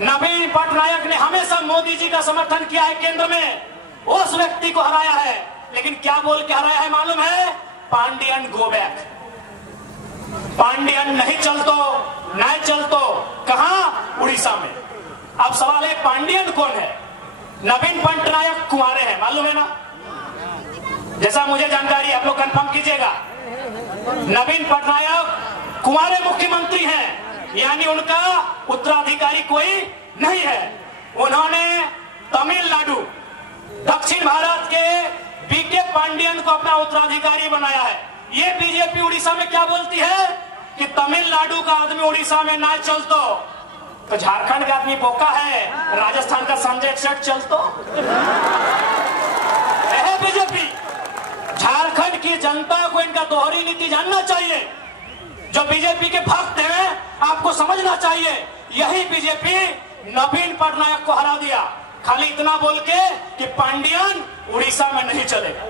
नवीन पटनायक ने हमेशा मोदी जी का समर्थन किया है, केंद्र में उस व्यक्ति को हराया है। लेकिन क्या बोल के हराया है मालूम है? Pandian go back. पांडियन नहीं चलतो, नहीं चलतो। कहां? उड़ीसा में। अब सवाल है पांडियन कौन है? नवीन पटनायक कुंवारे हैं, मालूम है ना? जैसा मुझे जानकारी, आप लोग कंफर्म कीजिएगा। नवीन पटनायक कुंवारे मुख्यमंत्री हैं, यानी उनका उत्तराधिकारी कोई नहीं है। उन्होंने तमिलनाडु, दक्षिण भारत के बीके पांडियन को अपना उत्तराधिकारी बनाया है। ये बीजेपी उड़ीसा में क्या बोलती है कि तमिलनाडु का आदमी उड़ीसा में ना चलतो, तो झारखंड का आदमी बोका है, राजस्थान का संजय सेठ चलतो। बीजेपी, झारखंड की जनता को इनका दोहरी नीति जानना चाहिए। जो बीजेपी के भक्त हैं, आपको समझना चाहिए, यही बीजेपी नवीन पटनायक को हरा दिया, खाली इतना बोल के कि पांडियन उड़ीसा में नहीं चलेगा।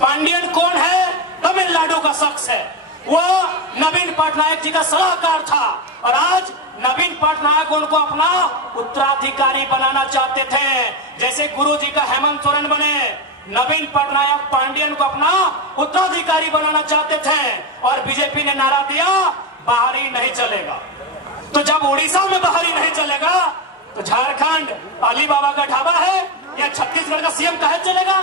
पांडियन कौन है? तमिलनाडु का शख्स है। वो नवीन पटनायक जी का सलाहकार था और आज नवीन पटनायक उनको अपना उत्तराधिकारी बनाना चाहते थे। जैसे गुरु जी का हेमंत सोरेन बने, नवीन पटनायक पांडियन को अपना उत्तराधिकारी बनाना चाहते थे और बीजेपी ने नारा दिया बाहरी नहीं चलेगा। तो जब उड़ीसा में बाहरी नहीं चलेगा तो झारखंड अली बाबा का ढाबा है या छत्तीसगढ़ का सीएम काहे चलेगा?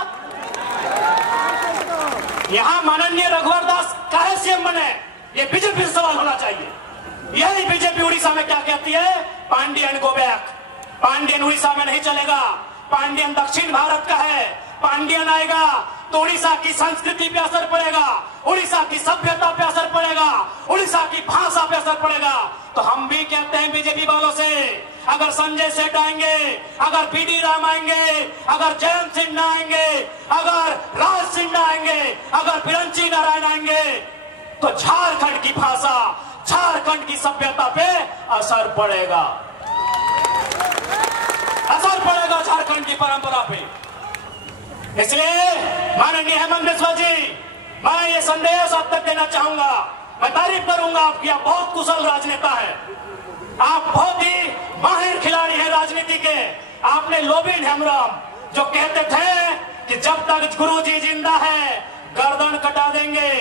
यहाँ माननीय रघुवर दास काहे सीएम बने? ये बीजेपी से सवाल होना चाहिए। यही बीजेपी उड़ीसा में क्या कहती है? Pandian go back. पांडियन उड़ीसा में नहीं चलेगा। पांडियन दक्षिण भारत का है। पांडियन आएगा तो उड़ीसा की संस्कृति पे असर पड़ेगा, उड़ीसा की सभ्यता पे असर पड़ेगा, उड़ीसा की भाषा पे असर पड़ेगा। तो हम भी कहते हैं बीजेपी वालों से, अगर संजय सेठ आएंगे, अगर बीडी राम आएंगे, अगर जयंत सिन्हा आएंगे, अगर राज सिन्हा आएंगे, अगर बिरंची नारायण आएंगे, तो झारखंड की भाषा, झारखंड की सभ्यता पे असर पड़ेगा, असर पड़ेगा झारखंड की परंपरा पे। इसलिए माननीय हेमंत बिस्वा जी, मैं ये संदेश आप तक देना चाहूंगा। मैं तारीफ करूंगा आपकी, आप बहुत कुशल राजनेता है, आप बहुत ही माहिर खिलाड़ी हैं राजनीति के। आपने लोबिन हेमराम जो कहते थे कि जब तक गुरु जी जिंदा है गर्दन कटा देंगे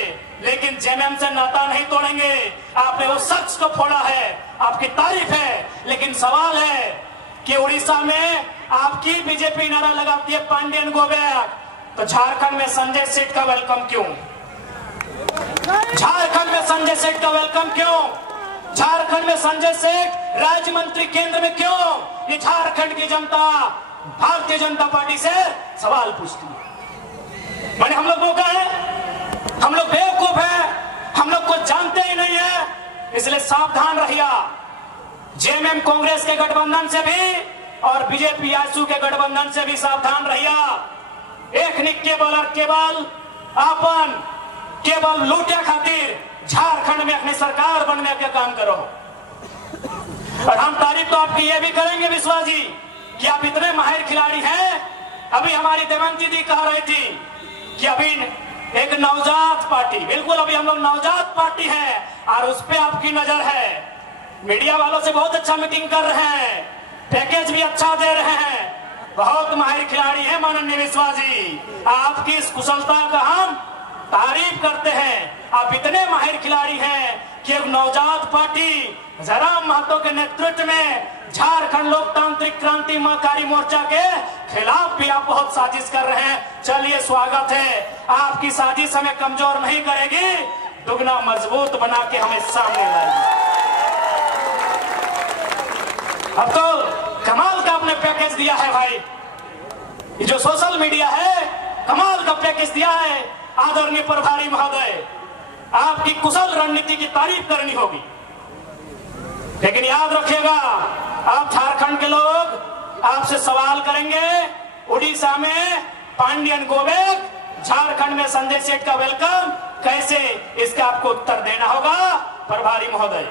लेकिन जेएमएम से नाता नहीं तोड़ेंगे, आपने उस शख्स को फोड़ा है, आपकी तारीफ है। लेकिन सवाल है कि उड़ीसा में आपकी बीजेपी नारा लगाती है पांडियन गो बैक, तो झारखंड में संजय सेठ का वेलकम क्यों? झारखंड में संजय सेठ का वेलकम क्यों? झारखंड में संजय सेठ राज्य मंत्री केंद्र में क्यों? ये झारखंड की जनता भारतीय जनता पार्टी से सवाल पूछती है। मैंने हम लोग बोका है, हम लोग बेवकूफ है, हम लोग को जानते ही नहीं है, इसलिए सावधान रहिए। जेएमएम कांग्रेस के गठबंधन से भी और बीजेपी आजसू के गठबंधन से भी सावधान रहिए। एक निक केवल लूटिया खातिर झारखंड में अपनी सरकार बनने का काम करो। और हम तारीफ तो आपकी ये भी करेंगे विश्वास जी कि आप इतने माहिर खिलाड़ी हैं। अभी हमारी देवंती दी कह रही थी कि अभी एक नवजात पार्टी, बिल्कुल अभी हम लोग नवजात पार्टी है और उस पर आपकी नजर है। मीडिया वालों से बहुत अच्छा मीटिंग कर रहे हैं, पैकेज भी अच्छा दे रहे हैं, बहुत माहिर खिलाड़ी हैं माननीय विश्वास जी। आपकी इस कुशलता का हम तारीफ करते हैं। आप इतने माहिर खिलाड़ी हैं कि एक नवजात पार्टी जयराम महतो के नेतृत्व में झारखंड लोकतांत्रिक क्रांतिकारी मोर्चा के खिलाफ भी आप बहुत साजिश कर रहे हैं। चलिए स्वागत है, आपकी साजिश हमें कमजोर नहीं करेगी, दुगना मजबूत बना के हमें सामने लाएगी। अब तो कमाल का आपने पैकेज दिया है भाई, ये जो सोशल मीडिया है कमाल का पैकेज दिया है। आदरणीय प्रभारी महोदय, आपकी कुशल रणनीति की तारीफ करनी होगी, लेकिन याद रखिएगा आप झारखंड के लोग आपसे सवाल करेंगे उड़ीसा में पांडियन गो बैक, झारखंड में संजय सेठ का वेलकम कैसे, इसका आपको उत्तर देना होगा प्रभारी महोदय।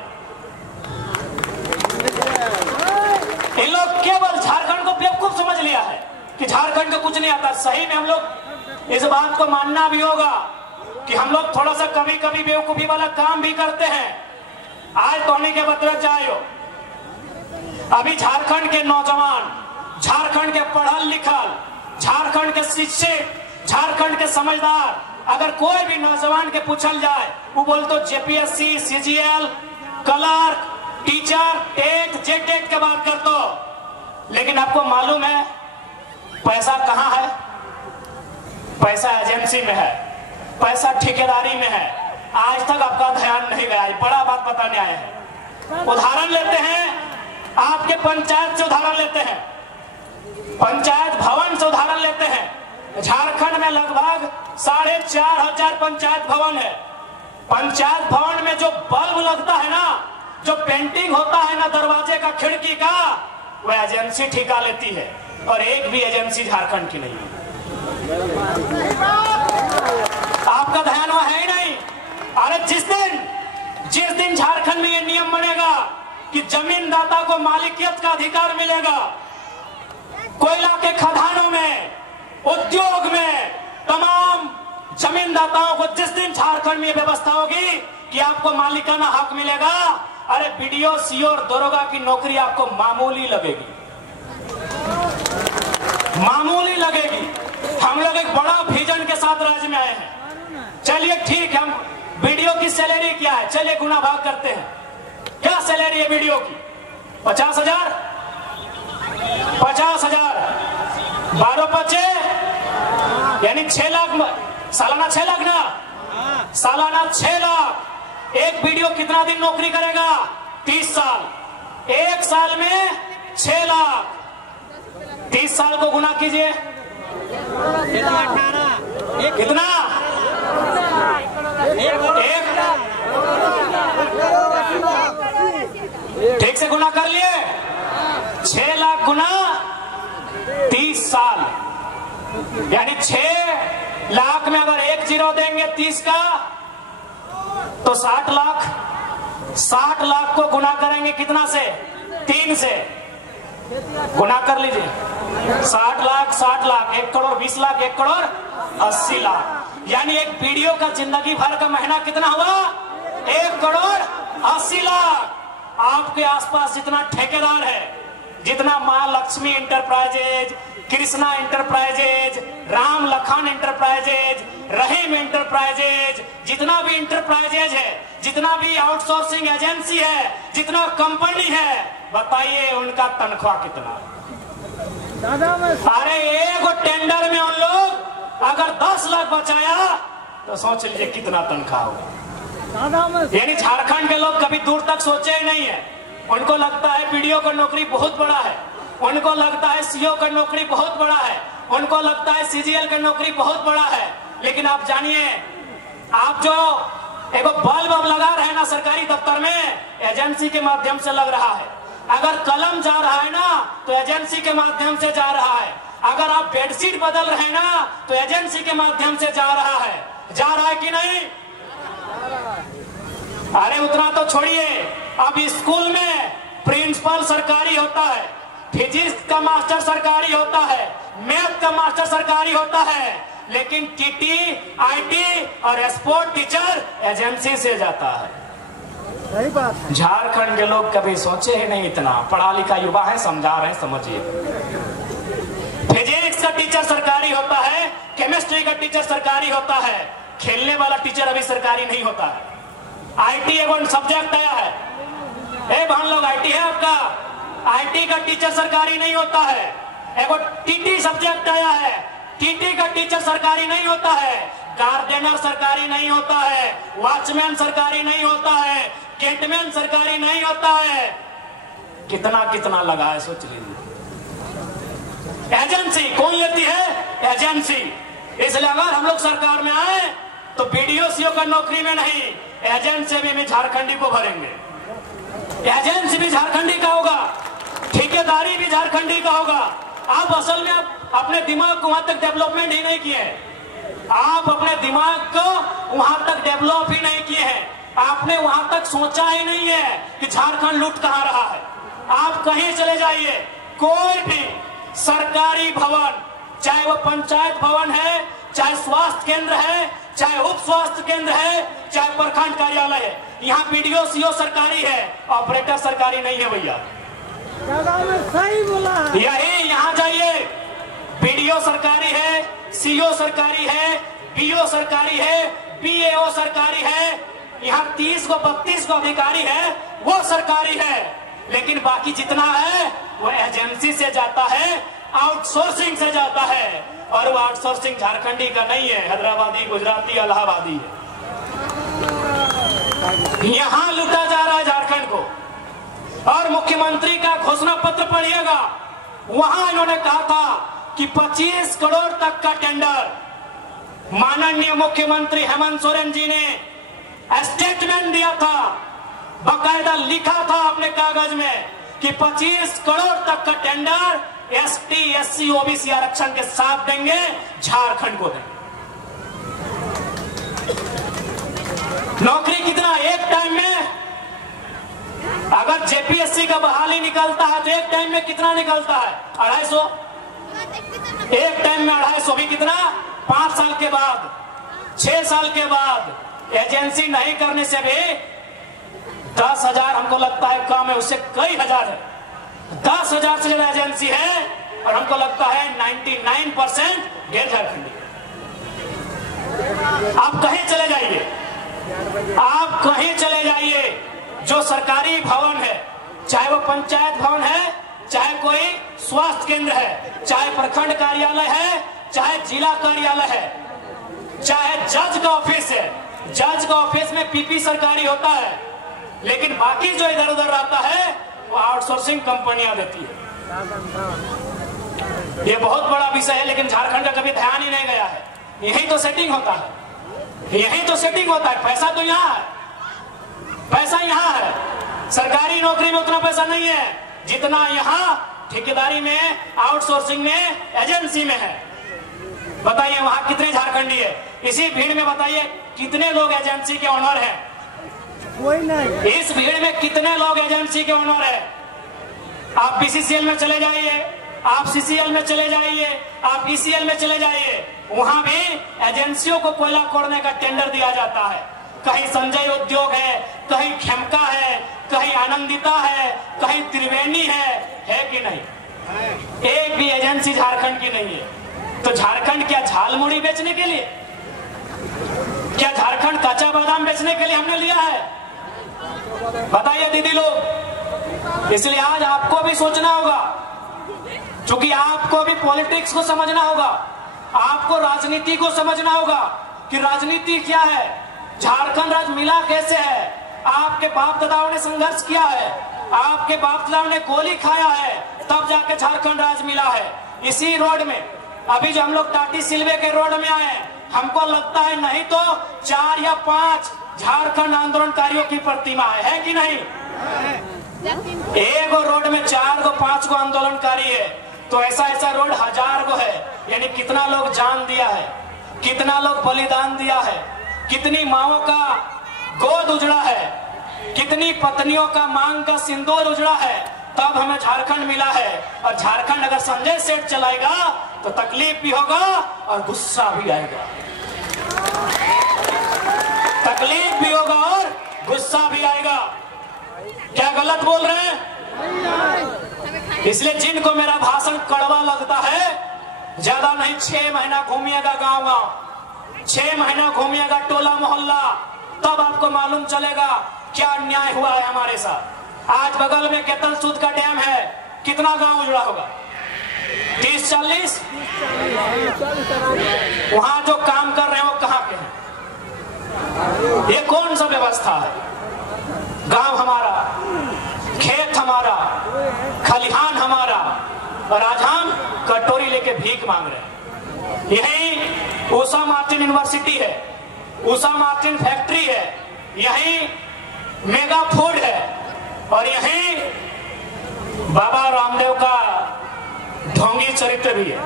इन लोग केवल झारखंड को बेवकूफ समझ लिया है कि झारखंड को कुछ नहीं आता। सही में हम लोग इस बात को मानना भी होगा कि हम लोग थोड़ा सा कभी कभी बेवकूफी वाला काम भी करते हैं। आज तो के बतरा जायो अभी झारखंड के नौजवान, झारखंड के पढ़ल लिखल, झारखंड के शिक्षित, झारखंड के समझदार, अगर कोई भी नौजवान के पूछल जाए वो बोल तो JPSC, CGL, clerk, teacher, TET, JTET की बात कर दो। लेकिन आपको मालूम है पैसा कहां है? पैसा एजेंसी में है, पैसा ठेकेदारी में है। आज तक आपका ध्यान नहीं गया, बड़ा बात बताने आए हैं। उदाहरण लेते हैं, आपके पंचायत से उदाहरण लेते हैं, पंचायत भवन से उदाहरण लेते हैं। झारखंड में लगभग 4,500 पंचायत भवन है। पंचायत भवन में जो बल्ब लगता है ना, जो पेंटिंग होता है ना दरवाजे का, खिड़की का, वह एजेंसी ठेका लेती है। और एक भी एजेंसी झारखंड की नहीं है। आपका ध्यान वहां है ही नहीं। अरे जिस दिन झारखंड में यह नियम बनेगा कि जमीनदाता को मालिकियत का अधिकार मिलेगा, कोयला के खदानों में, उद्योग में, तमाम जमीनदाताओं को जिस दिन झारखंड में व्यवस्था होगी कि आपको मालिकाना हक मिलेगा, अरे बीडीओ, सीओ और दरोगा की नौकरी आपको मामूली लगेगी, मामूली लगेगी। हम लोग एक बड़ा विजन के साथ राज्य में आए हैं। चलिए ठीक है, हम बीडीओ की सैलरी क्या है, चलिए गुना भाग करते हैं। क्या सैलरी है बीडीओ की? 50,000, 50,000, 12/5 यानी 6 लाख, सालाना 6 लाख ना, सालाना 6 लाख। एक बीडीओ कितना दिन नौकरी करेगा? 30 साल। एक साल में 6 लाख, 30 साल को गुना कीजिए, कितना? ठीक से गुना कर लिए, 6 लाख गुना 30 साल, यानी 6 लाख में अगर 1 जीरो देंगे 30 का तो 60 लाख। 60 लाख को गुना करेंगे कितना से? 3 से। गुना कर लीजिए, 60 लाख, 60 लाख, 1 करोड़ 20 लाख, 1 करोड़ 80 लाख, यानी एक बीडीओ का जिंदगी भर का महीना कितना हुआ? 1 करोड़ 80 लाख। आपके आसपास जितना ठेकेदार है, जितना मां Lakshmi Enterprises, Krishna Enterprises, Ram Lakhan Enterprises, Rahim Enterprises, जितना भी इंटरप्राइजेज है, जितना भी आउटसोर्सिंग एजेंसी है, जितना कंपनी है, बताइए उनका तनख्वाह कितना? अरे एक टेंडर में उन लोग अगर 10 लाख बचाया तो सोच लीजिए कितना तनख्वाह होगा। यानी झारखंड के लोग कभी दूर तक सोचे ही नहीं है। उनको लगता है बीडीओ का नौकरी बहुत बड़ा है, उनको लगता है सीओ का नौकरी बहुत बड़ा है, उनको लगता है सीजीएल का नौकरी बहुत बड़ा है। लेकिन आप जानिए, आप जो एक बल्ब लगा रहे हैं ना सरकारी दफ्तर में, एजेंसी के माध्यम से लग रहा है। अगर कलम जा रहा है ना तो एजेंसी के माध्यम से जा रहा है। अगर आप बेडशीट बदल रहे हैं ना तो एजेंसी के माध्यम से जा रहा है कि नहीं? अरे उतना तो छोड़िए, अब स्कूल में प्रिंसिपल सरकारी होता है, फिजिक्स का मास्टर सरकारी होता है, मैथ का मास्टर सरकारी होता है, लेकिन टीटी, आईटी और स्पोर्ट टीचर एजेंसी से जाता है। झारखंड के लोग कभी सोचे ही नहीं इतना। पढ़ा लिखा युवा है, समझा रहे हैं, समझिए। फिजिक्स का टीचर सरकारी होता है, केमिस्ट्री का टीचर सरकारी होता है, खेलने वाला टीचर अभी सरकारी नहीं होता है। आईटी एक सब्जेक्ट आया है, ए भान लोग आईटी है आपका, आईटी का टीचर सरकारी नहीं होता है। एक टीटी सब्जेक्ट आया है, टीटी का टीचर सरकारी नहीं होता है, गार्डनर सरकारी नहीं होता है, वॉचमैन सरकारी नहीं होता है, गेटमैन सरकारी नहीं होता है। कितना कितना लगा है सोच लीजिए। एजेंसी कौन लेती है? एजेंसी। इसलिए अगर हम लोग सरकार में आए तो बीडीओ सीओ का नौकरी में नहीं, एजेंसी भी झारखंडी को भरेंगे। एजेंसी भी झारखंडी का होगा, ठेकेदारी भी झारखंडी का होगा। आप असल में आप अपने दिमाग को वहां तक डेवलपमेंट ही नहीं किए, आप अपने दिमाग को वहां तक डेवलप ही नहीं किए हैं। आपने वहां तक सोचा ही नहीं है कि झारखंड लूट कहां रहा है। आप कहीं चले जाइए, कोई भी सरकारी भवन, चाहे वो पंचायत भवन है, चाहे स्वास्थ्य केंद्र है, चाहे उप स्वास्थ्य केंद्र है, चाहे प्रखंड कार्यालय है, यहाँ बीडीओ सीओ सरकारी है, ऑपरेटर सरकारी नहीं है भैया। सही बोला। यही यहाँ जाइए, बीडीओ सरकारी है, सीओ सरकारी है, पीओ सरकारी है, पीएओ सरकारी है, यहाँ 30 को 32 को अधिकारी है, वो सरकारी है। लेकिन बाकी जितना है वो एजेंसी से जाता है, आउटसोर्सिंग से जाता है। और वो आउटसोर्सिंग झारखंडी का नहीं है, हैदराबादी, गुजराती, इलाहाबादी है। यहां लूटा जा रहा है झारखंड को। और मुख्यमंत्री का घोषणा पत्र पढ़िएगा, वहां इन्होंने कहा था कि 25 करोड़ तक का टेंडर। माननीय मुख्यमंत्री हेमंत सोरेन जी ने स्टेटमेंट दिया था, बकायदा लिखा था अपने कागज में कि 25 करोड़ तक का टेंडर एसटी, एससी, ओबीसी आरक्षण के साथ देंगे, झारखंड को देंगे। नौकरी कितना एक टाइम में, अगर जेपीएससी का बहाली निकलता है तो एक टाइम में कितना निकलता है? 250। एक टाइम में 250 भी कितना? 5 साल के बाद, 6 साल के बाद। एजेंसी नहीं करने से भी 10,000 हमको लगता है कम है, उससे कई हजार है। 10,000 से ज्यादा एजेंसी है और हमको लगता है 99% गैर झारखंडी। आप कहीं चले जाइए, आप कहीं चले जाइए, जो सरकारी भवन है, चाहे वो पंचायत भवन है, चाहे कोई स्वास्थ्य केंद्र है, चाहे प्रखंड कार्यालय है, चाहे जिला कार्यालय है, चाहे जज का ऑफिस है, जज का ऑफिस में पीपी सरकारी होता है, लेकिन बाकी जो इधर उधर रहता है वो आउटसोर्सिंग कंपनियां देती है। ये बहुत बड़ा विषय है, लेकिन झारखंड का कभी ध्यान ही नहीं गया है। यही तो सेटिंग होता है, यही तो सेटिंग होता है। पैसा तो यहाँ है, पैसा यहाँ है। सरकारी नौकरी में उतना पैसा नहीं है जितना यहाँ ठेकेदारी में, आउटसोर्सिंग में, एजेंसी में है। बताइए वहां कितने झारखंडी है? इसी भीड़ में बताइए कितने लोग एजेंसी के ओनर हैं? कोई नहीं। इस भीड़ में कितने लोग एजेंसी के ओनर है? आप बीसीसीएल में चले जाइए, आप सीसीएल में चले जाइए, आप ईसीएल में चले जाइए, वहां भी एजेंसियों को कोयला खोदने का टेंडर दिया जाता है। कहीं संजय उद्योग है, कहीं खेमका है, कहीं आनंदिता है, कहीं त्रिवेणी है कि नहीं? एक भी एजेंसी झारखंड की नहीं है। तो झारखंड क्या झालमुड़ी बेचने के लिए, क्या झारखंड कच्चा बादाम बेचने के लिए हमने लिया है? बताइए दीदी लोग। इसलिए आज आपको भी सोचना होगा, क्योंकि आपको भी पॉलिटिक्स को समझना होगा, आपको राजनीति को समझना होगा कि राजनीति क्या है, झारखंड राज्य मिला कैसे है। आपके बाप दादाओं ने संघर्ष किया है, आपके बाप दादाओं ने गोली खाया है, तब जाके झारखंड राज्य मिला है। इसी रोड में अभी जो हम लोग टाटी सिलवे के रोड में आए, हमको लगता है नहीं तो 4 या 5 झारखंड आंदोलनकारियों की प्रतिमा है कि नहीं? एक रोड में 4 को 5 को आंदोलनकारी है, तो ऐसा ऐसा रोड 1000 को है। यानी कितना लोग जान दिया है, कितना लोग बलिदान दिया है, कितनी माओं का गोद उजड़ा है, कितनी पत्नियों का मांग का सिंदूर उजड़ा है, तब हमें झारखंड मिला है। और झारखंड अगर संजय सेठ चलाएगा तो तकलीफ भी होगा और गुस्सा भी आएगा, तकलीफ भी होगा और गुस्सा भी आएगा। क्या गलत बोल रहे हैं? इसलिए जिनको मेरा भाषण कड़वा लगता है, ज्यादा नहीं 6 महीना घूमिएगा गांव गांव, 6 महीना घूमिएगा टोला मोहल्ला, तब आपको मालूम चलेगा क्या अन्याय हुआ है हमारे साथ। आज बगल में केतल सूद का डैम है, कितना गांव उजड़ा होगा? 30-40। वहां जो काम कर रहे हैं वो कहां के हैं? ये कौन सा व्यवस्था है? गांव हमारा, खेत हमारा, खलिहान हमारा, और आज हम कटोरी लेके भीख मांग रहे हैं। यही उषा मार्टिन यूनिवर्सिटी है, उषा मार्टिन फैक्ट्री है, यही मेगा फूड है, और यही बाबा रामदेव का ढोंगी चरित्र भी है।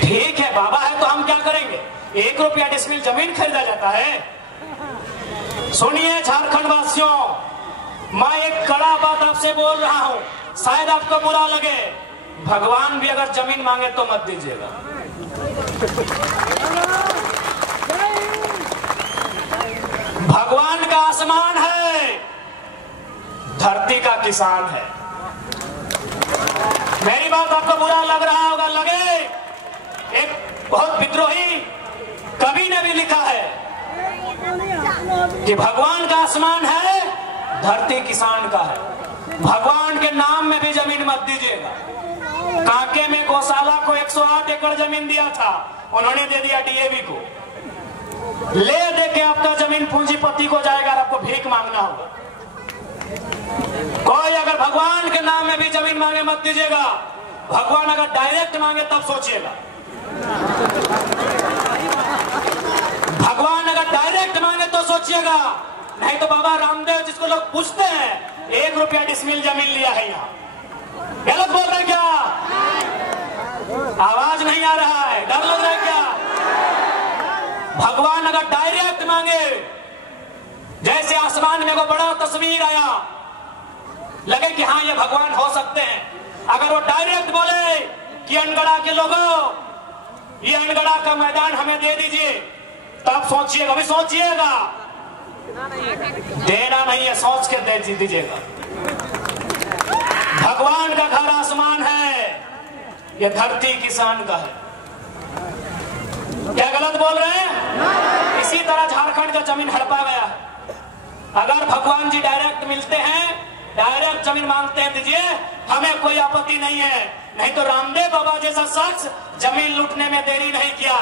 ठीक है, बाबा है तो हम क्या करेंगे? 1 रुपया डिसमिल जमीन खरीदा जाता है? सुनिए झारखंड वासियों, मैं एक कड़ा बात आपसे बोल रहा हूं, शायद आपको बुरा लगे, भगवान भी अगर जमीन मांगे तो मत दीजिएगा। भगवान का आसमान है, धरती का किसान है। मेरी बात आपको बुरा लग रहा होगा, लगे, एक बहुत विद्रोही कवि ने भी लिखा है कि भगवान का आसमान है, धरती किसान का है। भगवान के नाम में भी जमीन मत दीजिएगा। कांके में गौशाला को 108 एकड़ जमीन दिया था, उन्होंने दे दिया डीएवी को। ले दे के आपका जमीन पूंजीपति को जाएगा और आपको भीख मांगना होगा। कोई अगर भगवान के नाम में भी जमीन मांगे मत दीजिएगा। भगवान अगर डायरेक्ट मांगे तब सोचिएगा। भगवान अगर डायरेक्ट मांगे तो सोचिएगा, नहीं तो बाबा रामदेव जिसको लोग पूछते हैं 1 रुपया डिसमिल जमीन लिया है, यहाँ गलत बोल रहे क्या? आवाज नहीं आ रहा है, डर लग रहा है क्या? भगवान अगर डायरेक्ट मांगे, जैसे आसमान में को बड़ा तस्वीर आया, लगे कि हाँ ये भगवान हो सकते हैं, अगर वो डायरेक्ट बोले कि अनगढ़ा के लोगों ये अनगढ़ा का मैदान हमें दे दीजिए, तब सोचिएगा, अभी सोचिएगा, देना नहीं है, सोच के दे दीजिएगा। भगवान का घर आसमान है, ये धरती किसान का है। क्या गलत बोल रहे हैं? इसी तरह झारखंड का जमीन हड़पा गया है। अगर भगवान जी डायरेक्ट मिलते हैं, डायरेक्ट जमीन मांगते हैं, दीजिए, हमें कोई आपत्ति नहीं है। नहीं तो रामदेव बाबा जैसा शख्स जमीन लूटने में देरी नहीं किया।